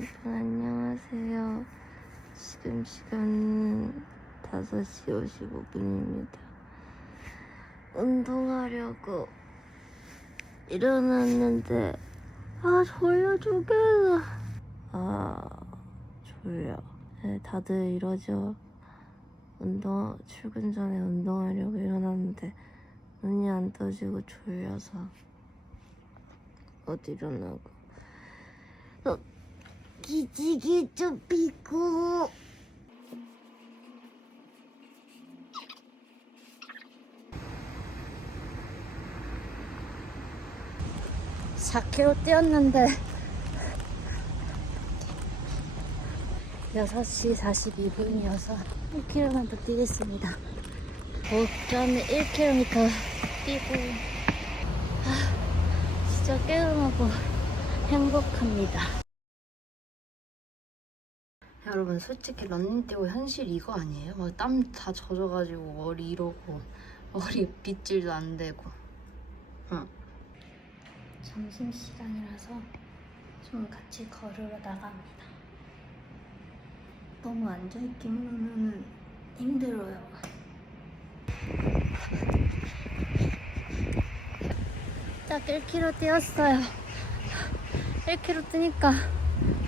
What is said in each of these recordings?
여러분 안녕하세요. 지금 시간은 5시 55분입니다. 운동하려고 일어났는데 아 졸려 죽겠어. 아 졸려. 네, 다들 이러죠. 운동 출근 전에 운동하려고 일어났는데 눈이 안 떠지고 졸려서 못 일어나고 어, 기지개 좀 피고 4km 뛰었는데 6시 42분이어서 1km만 더 뛰겠습니다. 오전 1km 뛰고 아, 진짜 깨어나고 행복합니다. 여러분 솔직히 런닝 뛰고 현실 이거 아니에요? 막 땀 다 젖어가지고 머리 이러고 머리 빗질도 안 되고 응. 점심시간이라서 좀 같이 걸으러 나갑니다. 너무 앉아있기만 힘들어요. 딱 1km 뛰었어요. 1km 뛰니까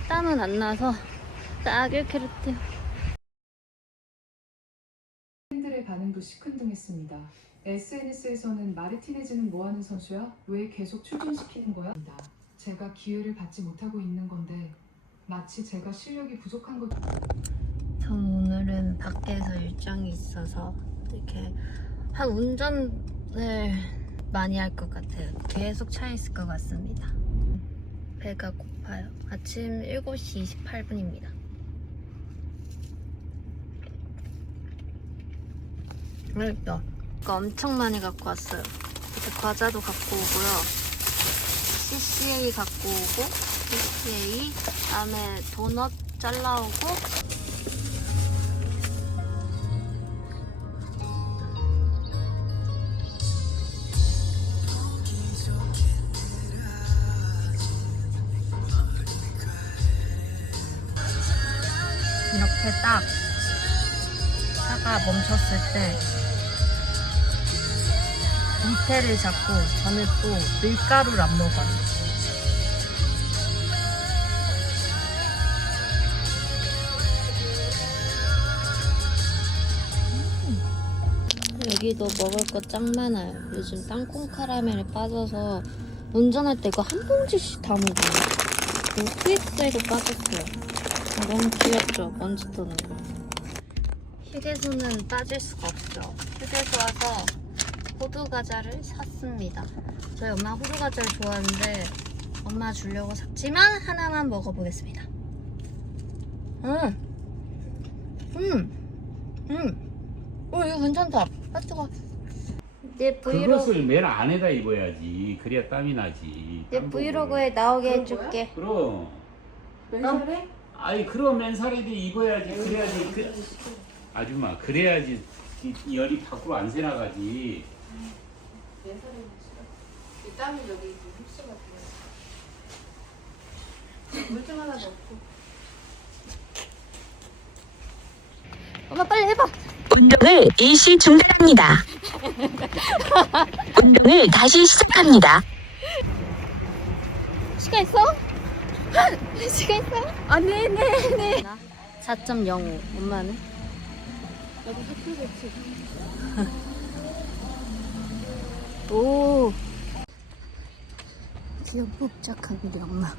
땀은 안 나서 딱 1km 뛰어. 팬들의 반응도 시큰둥했습니다. SNS에서는 마르티네즈는 뭐하는 선수야? 왜 계속 출전시키는 거야? 제가 기회를 받지 못하고 있는 건데 마치 제가 실력이 부족한 것 전 오늘은 밖에서 일정이 있어서 이렇게 한 운전을 많이 할 것 같아요. 계속 차 있을 것 같습니다. 배가 고파요. 아침 7시 28분입니다. 맛있다. 이거 엄청 많이 갖고 왔어요. 이렇게 과자도 갖고 오고요. CCA 갖고 오고, CCA, 다음에 도넛 잘라오고, 이렇게 딱 차가 멈췄을 때 밑에를 잡고 저는 또 밀가루를 안 먹어요. 음. 여기도 먹을 거 짱 많아요. 요즘 땅콩 카라멜에 빠져서 운전할 때 이거 한 봉지씩 다 먹어요. 그리고 트윅스에도 빠졌어요. 아, 너무 귀엽죠? 먼지 떠는 거. 휴게소는 빠질 수가 없죠. 휴게소 와서 호두 과자를 샀습니다. 저희 엄마 호두 과자를 좋아하는데 엄마 주려고 샀지만 하나만 먹어보겠습니다. 음, 음, 음. 어 이거 괜찮다. 아 뜨거. 내 브이로그 그것을 맨 안에다 입어야지. 그래야 땀이 나지. 내 브이로그에 나오게 해줄게. 그럼. 맨살에? 아니 그럼 맨살에도 입어야지. 그래야지. 그, 아줌마 그래야지 이 열이 밖으로 안 새나가지. 맨살에 이 땀이 여기 흡수가 돼요. 물좀 하나 넣고 엄마 빨리 해봐. 운동을 일시 중단합니다. 운동을 다시 시작합니다. 시간 있어? 시간 있어? 아, 네네네. 4.05. 엄마는? 나도 학교 같이 오. 귀엽 복잡한 우리 엄마.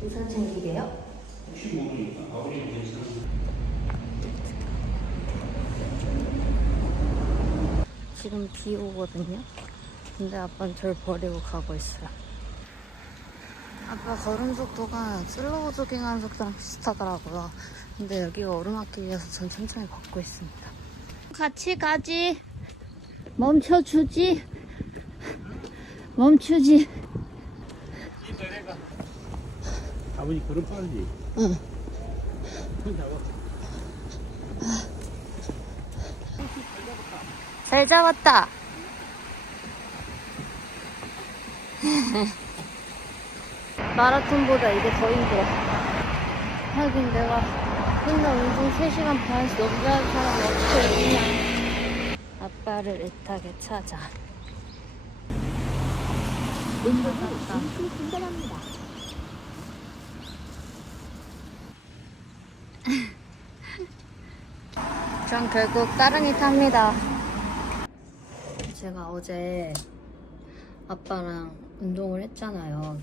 우산 챙기게요? 아버님 괜찮아. 지금 비 오거든요. 근데 아빠는 절 버리고 가고 있어요. 아빠 걸음 속도가 슬로우 조깅하는 속도랑 비슷하더라고요. 근데 여기가 오르막길이어서 전 천천히 걷고 있습니다. 같이 가지. 멈춰주지. 멈추지. 아버지 그럼 빨리. 응. 손 잡아. 잘 잡았다. 마라톤보다 이게 더 힘들어. 하긴 내가 혼자 운동 3시간 반씩 넘게 하는 사람이 어떻게 있냐. 아빠를 애타게 찾아. 전 결국 따릉이 탑니다. 제가 어제 아빠랑 운동을 했잖아요.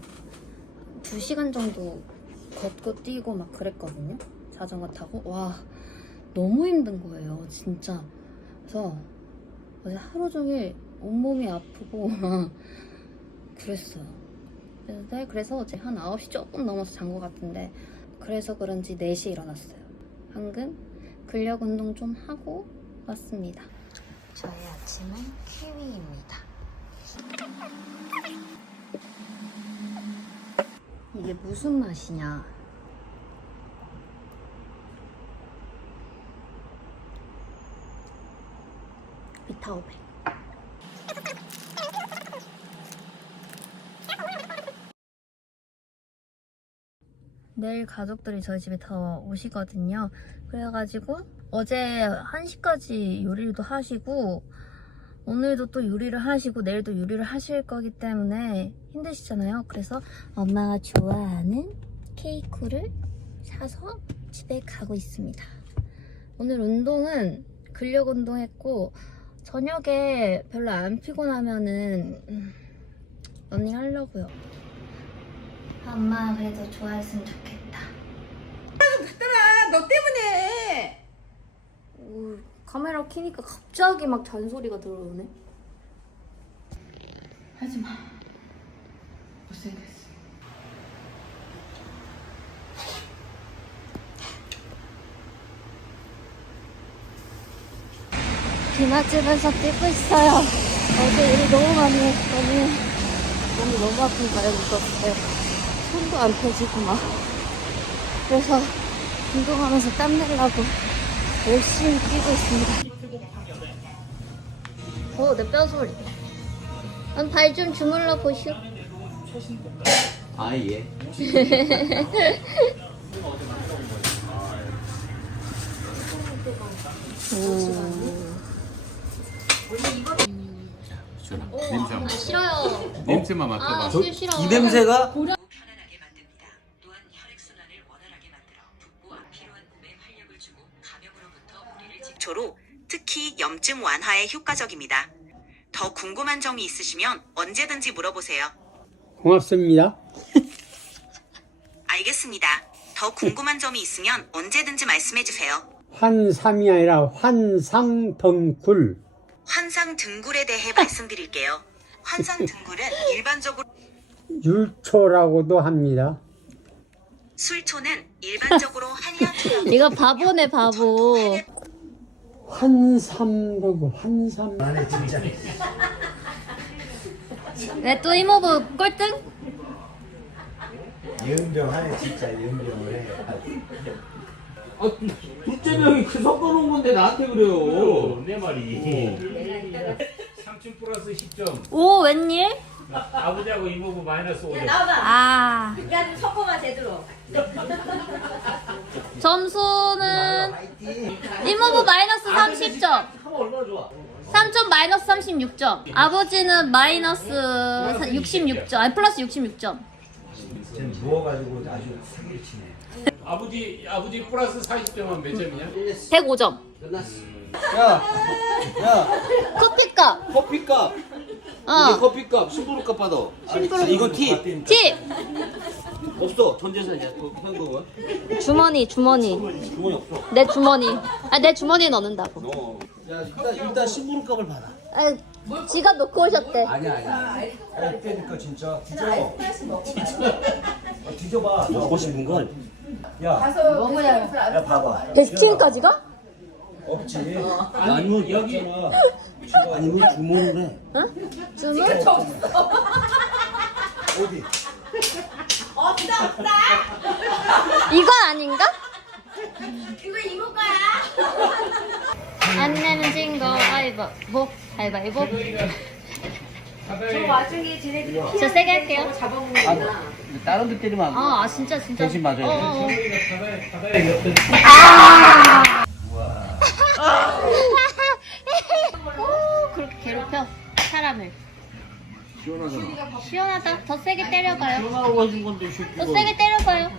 두 시간 정도 걷고 뛰고 막 그랬거든요. 자전거 타고. 와, 너무 힘든 거예요. 진짜. 그래서 어제 하루 종일 온몸이 아프고 그랬어요. 그래서, 네, 그래서 어제 한 9시 조금 넘어서 잔 것 같은데 그래서 그런지 4시에 일어났어요. 방금 근력 운동 좀 하고 왔습니다. 저희 아침은 키위입니다. 이게 무슨 맛이냐? 비타오백. 내일 가족들이 저희 집에 더 오시거든요. 그래가지고 어제 1시까지 요리도 하시고 오늘도 또 요리를 하시고 내일도 요리를 하실 거기 때문에 힘드시잖아요. 그래서 엄마가 좋아하는 케이크를 사서 집에 가고 있습니다. 오늘 운동은 근력 운동했고 저녁에 별로 안 피곤하면은 음, 러닝 하려고요. 엄마가 그래도 좋아했으면 좋겠다. 아, 너 때문에 오, 카메라 켜니까 갑자기 막 잔소리가 들어오네. 하지 마 못생겼어 비맛집에서 뛰고 있어요. 어제 일이 너무 많이 했더니 몸이 너무 아픈 거예요, 무섭게. 손도 안 펴지고 막. 그래서 운동하면서 땀 내려고 열심히 뛰고 있습니다. 어, 내 뼈 소리. 발 좀 주물러 보시오. 아 예. 냄새 한번. 싫어요. 냄새만 아, 맡아봐. 싫어, 싫어. 이 냄새가 우리를 지 초로 특히 염증 완화에 효과적입니다. 더 궁금한 점이 있으시면 언제든지 물어보세요. 고맙습니다. 알겠습니다. 더 궁금한 점이 있으면 언제든지 말씀해 주세요. 환삼이 아니라 환상덩굴. 환상 등굴에 대해 말씀드릴게요. 환상 등굴은 일반적으로 율초라고도 합니다. 술초는 일반적으로 한의학적 이거 바보네, 바보. 환삼덩굴, 환삼. 왜또 이모부 꼴등? 연병하네 진짜 연병을 해. 아, 둘째 명이 그 섞어놓은 건데 나한테 그래요. 내 말이. 삼촌 플러스 10점. 오, 웬일? 아버지하고 이모부 마이너스 5점. 아. 야 좀 섞어봐 제대로 점수는 이모부 마이너스 30점. 하면 얼마나 좋아. 삼촌 마이너스 36점. 아버지는 마이너스 66점. 아니 플러스 66점. 지금 누워가지고 아주 사기를 치네. 아버지 아버지 플러스 40점은 몇 점이냐? 105점. 야, 야, 커피값. 커피값. 이게 어. 커피값, 신부름값 받아. 이건 팁. 팁. 없어. 전 재산이야. 그거 현금은. 주머니 주머니. 주머니 없어. 내 주머니. 아 내 주머니에 넣는다고. 어. 야, 일단 일단 신부름값을 받아. 아, 지갑 놓고 오셨대. 아니야 아니야. 할 때니까 진짜 뒤져. 어, 뒤져봐. 먹고 싶은 건 야, 먹어야 야 봐봐. 100층까지 가? 없지. 아니면 여기 아니면 주문을 해. 주문? 어디? 이거 아닌가? 이거 이모 거야. 안 내면 진거 가위바위보 가위바위보 바다에 와중에 쟤네들이 저 세게 할게요. 잡아먹는구나. 다른 데 때리면 안 돼. 아, 아 진짜 진짜. 대신 맞아요. 어, 어, 어. 오, 그렇게 괴롭혀 사람을. 시원하잖아. 시원하다. 더 세게 때려봐요. 시원하고 해준 건데, 이 새끼가. 더 세게 때려봐요.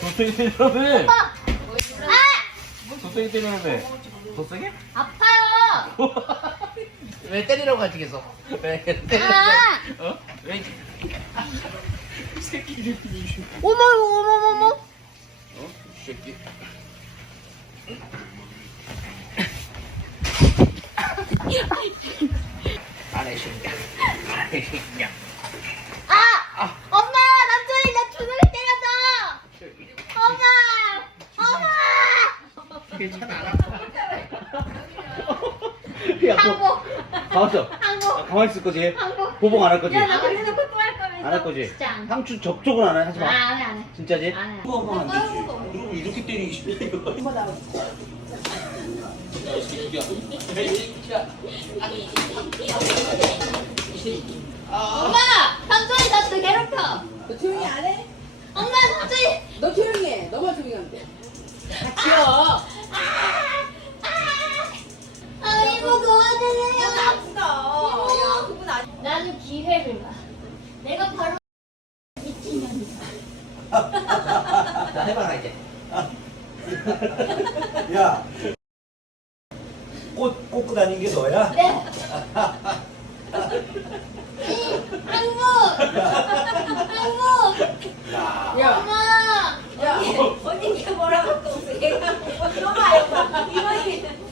더 세게 때리라며. 아! 더 세게 때리라며. 더 세게? 아파요. 왜 때리라고 하지 계속? 왜 때리라고 아! 어? 왜? 새끼를 피우시. 어머 어머 어머 어머. 어? 이 새끼. 안. 안. 아! 엄마 남편이 나 주먹을 때렸어. 엄마! 엄마! 괜찮아. 야, 항복. 가만있어. 항복. 가만히 있을 거지? 항복. 보복 안 할 거지? 야, 나 뽀뽀할 거면서. 안 할 거지? 진짜 안 해. 상추 접촉은 안 해. 하지 아, 마. 안 해, 안 해. 진짜지? 안 해. 그거 하면 이렇게 때리기 싫어. 엄마! 삼촌이 나 또 괴롭혀. 너 조용히 안 해? 엄마 삼촌이. 너 조용히 해. 너만 조용히 하면 돼. 같이요. 아 이모 도와주세요. 아프다. 야, 그분 안. 나는 기회를 봐. 내가 바로 미친년이다. 자, 해봐라, 이제. 야. 꽃 꽂고 다닌 게 너야? 네. 항복. 항복. 야, 엄마. 야. 언니 걔 뭐라고 또 얘가 너무 알아. 이번이